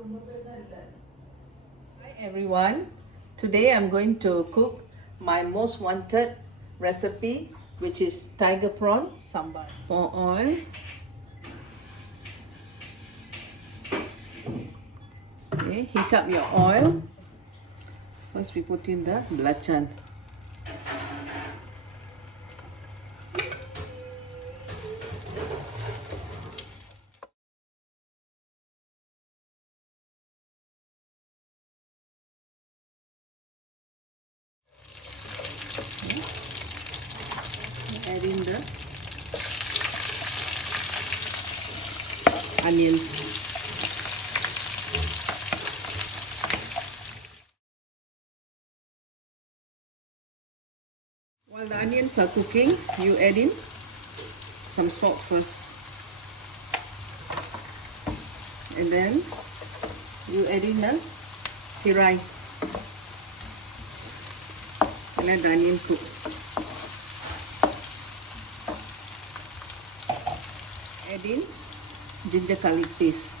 Hi everyone, today I'm going to cook my most wanted recipe, which is tiger prawn sambal. Pour oil. Okay, heat up your oil. First we put in the belacan. Add in the onions. While the onions are cooking, you add in some salt first. And then you add in the sirai and let the onion cook. Add in ginger garlic paste.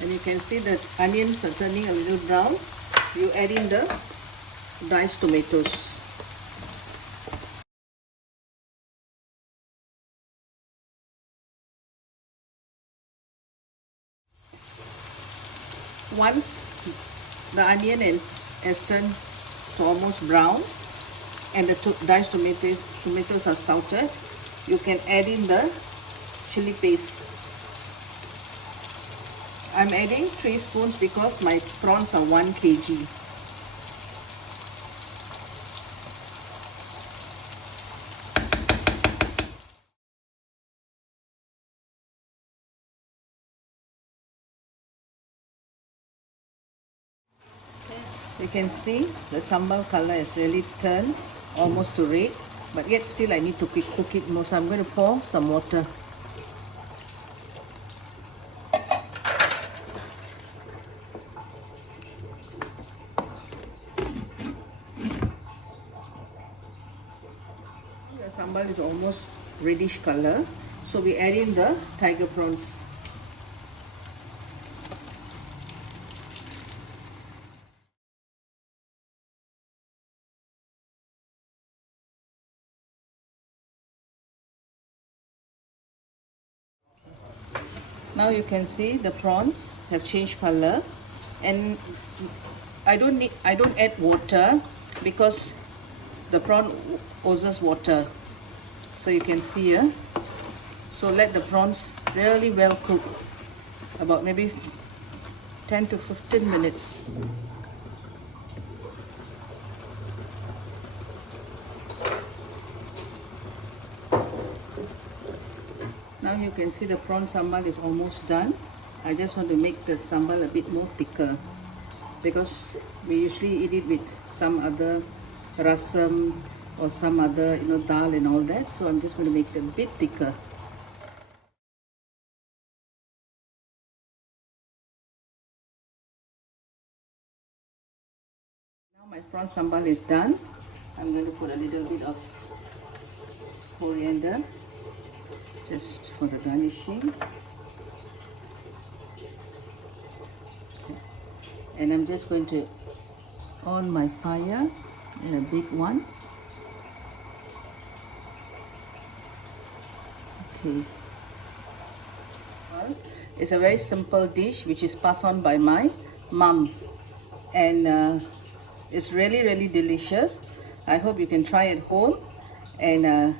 And you can see that onions are turning a little brown. You add in the diced tomatoes. Once the onion has turned to almost brown and the diced tomatoes are salted, you can add in the chili paste. I'm adding 3 spoons because my prawns are 1 kg. You can see the sambal color has really turned almost to red, but yet still I need to cook it more, so I'm going to pour some water. The sambal is almost reddish color, so we add in the tiger prawns. Now you can see the prawns have changed color, and I don't add water because the prawn oozes water. So you can see here. So let the prawns really well cook, about maybe 10 to 15 minutes. Now you can see the prawn sambal is almost done. I just want to make the sambal a bit more thicker because we usually eat it with some other rasam or some other dal and all that. So I'm just going to make it a bit thicker. Now my prawn sambal is done. I'm going to put a little bit of coriander just for the garnishing. And I'm just going to on my fire in a big one. Okay. Well, it's a very simple dish which is passed on by my mum, and it's really delicious. I hope you can try at home, and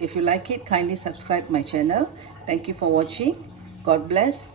if you like it, kindly subscribe my channel. Thank you for watching. God bless.